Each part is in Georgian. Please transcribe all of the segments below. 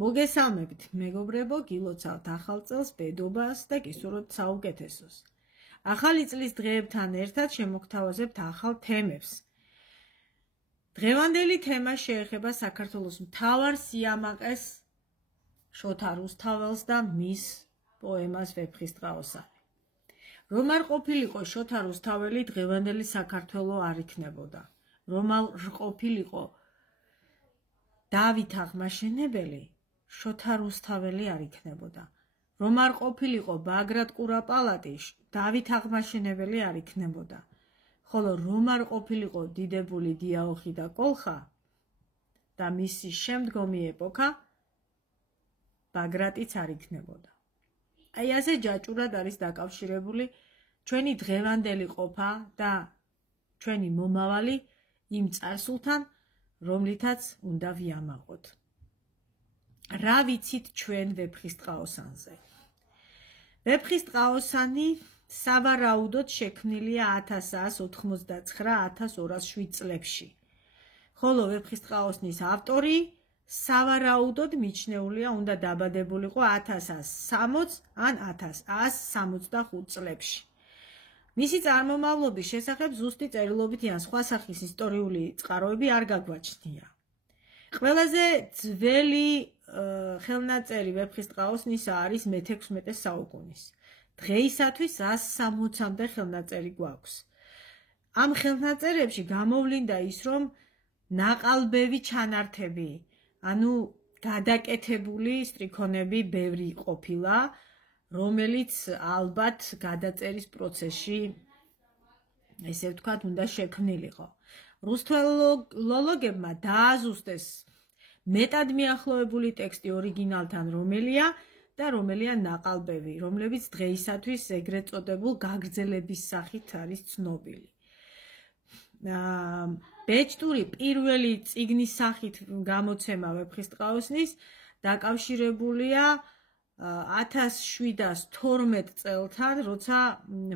მოგესალმებით, მეგობრებო, გილოცავთ ახალ წელს, ბედობას და გისურვებთ საუკეთესოს. ახალი წლის დღეებთან ერთად შემოგთავაზებთ ახალ თემებს. დღევანდელი თემა შეეხება საქართველოს მთავარ სიამაყეს შოთა რუსთაველს და მის პოემას ვეფხისტყაოსანი. რომ არ ყოფილიყო შოთა რუსთაველი, დღევანდელი საქართველო არ იქნებოდა. რომ არ ყოფილიყო დავით აღმაშენებელი, შოთა რუსთაველი არ იქნებოდა. რომ არ ყოფილიყო ბაგრატ კურაპალატი, დავით აღმაშენებელი არ იქნებოდა. ხოლო რომ არ ყოფილიყო დიდებული დიაოხი და კოლხა და მისი შემდგომი ეპოქა, ბაგრატიც არ იქნებოდა. აი ასე ჯაჭურად არის დაკავშირებული ჩვენი დღევანდელი ყოფა და ჩვენი მომავალი იმ წარსულთან, რომლითაც უნდა ვიამაყოთ. რა ვიცით ჩვენ ვეფხისტყაოსანზე? ვეფხისტყაოსანი სავარაუდოდ შექმნილია 1199-1207 წლებში. ხოლო ვეფხისტყაოსნის ავტორი სავარაუდოდ მიჩნეულია უნდა დაბადებულიყო 1160 ან 1165 წლებში. მისი წარმომავლობის შესახებ ზუსტი წერილობითი ან სხვა სახის ისტორიული წყაროები არ გაგვაჩნია. ყველაზე ძველი ხელნაწერი ვეფხისტყაოსნისა არის მე-16 საუკუნის. დღეისათვის 160-მდე ხელნაწერი გვაქვს. ამ ხელნაწერებში გამოვლინდა ის, რომ ნაყალბევი ჩანართები, ანუ გადაკეთებული სტრიქონები ბევრი ყოფილა, რომელიც ალბათ გადაწერის პროცესში, ესე ვთქვათ, უნდა შექმნილიყო. რუსთველოლოგებმა დააზუსტეს მეტად მიახლოებული ტექსტი ორიგინალთან, რომელია და რომელია ნაყალბევი, რომლებიც დღეისათვის ეგრეთ წოდებულ გაგრძელების სახით არის ცნობილი. ბეჭდური პირველი წიგნის სახით გამოცემა ვეფხისტყაოსნის დაკავშირებულია 1712 წელთან, როცა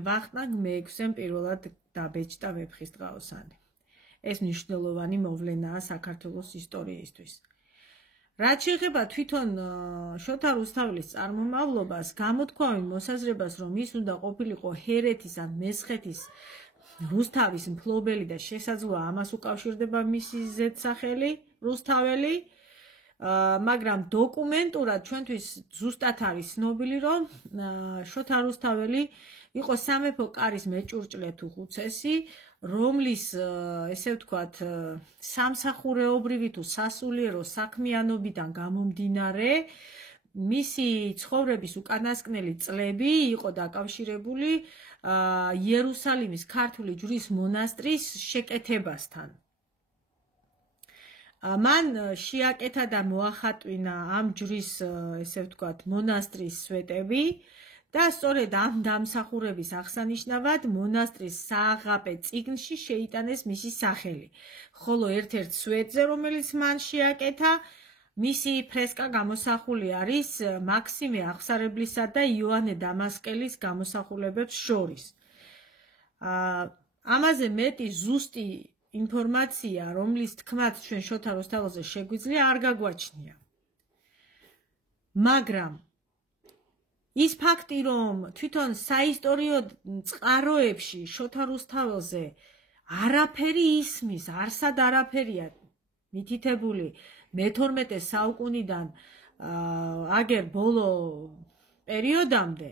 ვახტანგ მე-6-ემ პირველად დაბეჭდა ვეფხისტყაოსანი. ეს მნიშვნელოვანი მოვლენაა საქართველოს ისტორიისთვის. რაც შეეხება თვითონ შოთა რუსთაველის წარმომავლობას, გამოთქვამი მოსაზრებას, რომ ის უნდა ყოფილიყო ჰერეთის ან მესხეთის რუსთავის მფლობელი და შესაძლოა ამას უკავშირდება მისი ზედსახელი რუსთაველი, მაგრამ დოკუმენტურად ჩვენთვის ზუსტად არის ცნობილი, რომ შოთა რუსთაველი იყო სამეფო კარის მეჭურჭლე თუ ხუცესი, რომლის, ესე ვთქვათ, სამსახურეობრივი თუ სასულიერო საქმიანობიდან გამომდინარე, მისი ცხოვრების უკანასკნელი წლები იყო დაკავშირებული იერუსალიმის ქართული ჯვრის მონასტრის შეკეთებასთან. მან შეაკეთა და მოახატვინა ამ ჯვრის, ესე ვთქვათ, მონასტრის სვეტები და სწორედ ამ დამსახურების აღსანიშნავად მონასტრის სააღაპე წიგნში შეიტანეს მისი სახელი. ხოლო ერთ-ერთ სვეტზე, რომელიც მან შეაკეთა, მისი ფრესკა გამოსახული არის მაქსიმე აღსარებლისა და იოანე დამასკელის გამოსახულებებს შორის. ამაზე მეტი ზუსტი ინფორმაცია, რომლის თქმაც ჩვენ შოთა რუსთაველზე შეგვიძლია, არ გაგვაჩნია. მაგრამ ის ფაქტი, რომ თვითონ საისტორიო წყაროებში შოთა რუსთაველზე არაფერი ისმის, არსად არაფერია მითითებული მე-12 საუკუნიდან აგერ ბოლო პერიოდამდე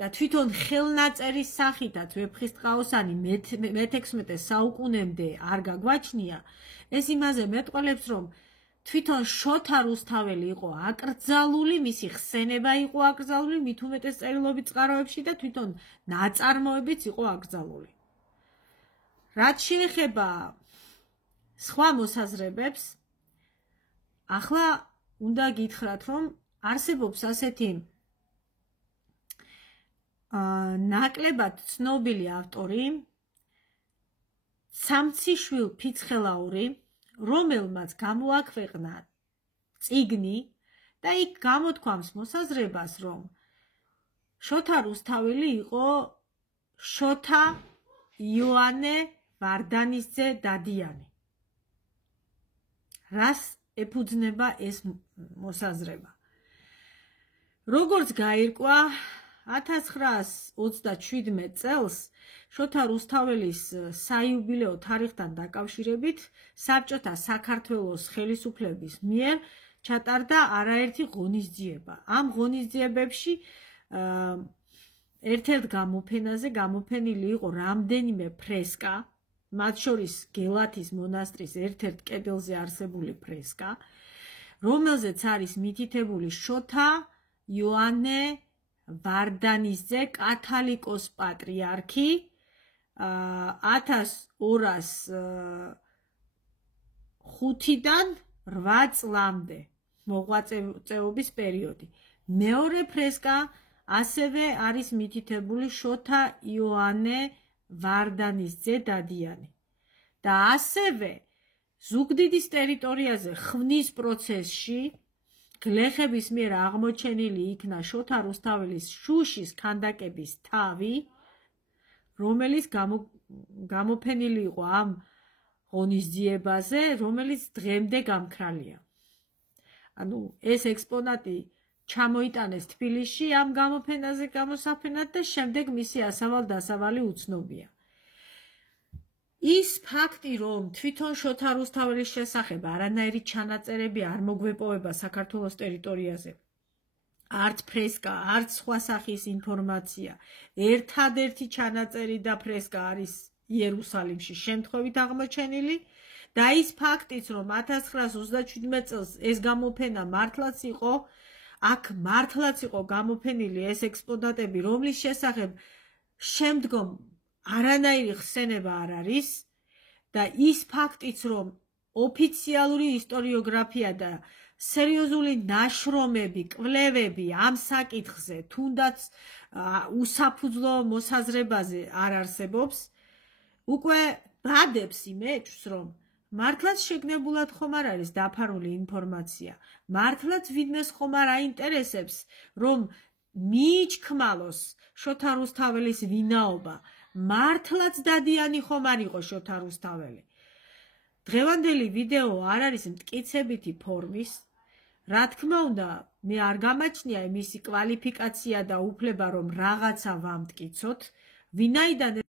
და თვითონ ხელნაწერის სახითაც ვეფხისტყაოსანი მე-16 საუკუნემდე არ გაგვაჩნია, ეს იმაზე მეტყველებს, რომ თვითონ შოთა რუსთაველი იყო აკრძალული, მისი ხსენება იყო აკრძალული, მით უმეტეს წერილობით წყაროებში და თვითონ ნაწარმოებიც იყო აკრძალული. რაც შეეხება სხვა მოსაზრებებს, ახლა უნდა გითხრათ, რომ არსებობს ასეთი ნაკლებად ცნობილი ავტორი, სამციშვილ ფიცხელაური, რომელმაც გამოაქვეყნა წიგნი და იქ გამოთქვამს მოსაზრებას, რომ შოთა რუსთაველი იყო შოთა იოანე ვარდანისძე დადიანი. რას ეფუძნება ეს მოსაზრება. როგორც გაირკვა 1937 წელს შოთა რუსთაველის საიუბილეო თარიღთან დაკავშირებით საბჭოთა საქართველოს ხელისუფლების მიერ ჩატარდა არაერთი ღონისძიება. ამ ღონისძიებებში ერთ-ერთ გამოფენაზე გამოფენილი იყო რამდენიმე ფრესკა, მათ შორის გელათის მონასტრის ერთ-ერთ კედელზე არსებული ფრესკა, რომელზეც არის მითითებული შოთა იოანე ვარდანისძე, კათალიკოს პატრიარქი 1205-დან 8 წლამდე მოღვაწეობის პერიოდი. მეორე ფრესკა ასევე არის მითითებული შოთა იოანე ვარდანისძე დადიანი და ასევე ზუგდიდის ტერიტორიაზე ხვნის პროცესში გლეხების მიერ აღმოჩენილი იქნა შოთა რუსთაველის შუშის ქანდაკების თავი, რომელიც გამოფენილი იყო ამ ღონისძიებაზე, რომელიც დღემდე გამქრალია. ანუ ეს ექსპონატი ჩამოიტანეს თბილისში ამ გამოფენაზე გამოსაფენად და შემდეგ მისი ასავალ-დასავალი უცნობია. ის ფაქტი, რომ თვითონ შოთა რუსთაველის შესახებ არანაირი ჩანაწერები არ მოგვეპოვება საქართველოს ტერიტორიაზე, არც ფრესკა, არც სხვა სახის ინფორმაცია, ერთადერთი ჩანაწერი და ფრესკა არის იერუსალიმში შემთხვევით აღმოჩენილი და ის ფაქტიც, რომ 1937 წელს ეს გამოფენა მართლაც იყო, აქ მართლაც იყო გამოფენილი ეს ექსპონატები, რომლის შესახებ შემდგომ არანაირი ხსენება არ არის და ის ფაქტიც, რომ ოფიციალური ისტორიოგრაფია და სერიოზული ნაშრომები, კვლევები ამ საკითხზე, თუნდაც უსაფუძვლო მოსაზრებაზე არ არსებობს, უკვე ბადებს იმეჭვს, რომ მართლაც შეგნებულად ხომ არ არის დაფარული ინფორმაცია, მართლაც ვინმეს ხომ არ აინტერესებს, რომ მიიჩქმალოს შოთა რუსთაველის ვინაობა, მართლაც დადიანი ხომ არ იყო შოთა რუსთაველი. დღევანდელი ვიდეო არ არის მტკიცებითი ფორმის, რა თქმა უნდა, მე არ გამაჩნია მისი კვალიფიკაცია და უფლება, რომ რაღაცა ვამტკიცოთ, ვინაიდან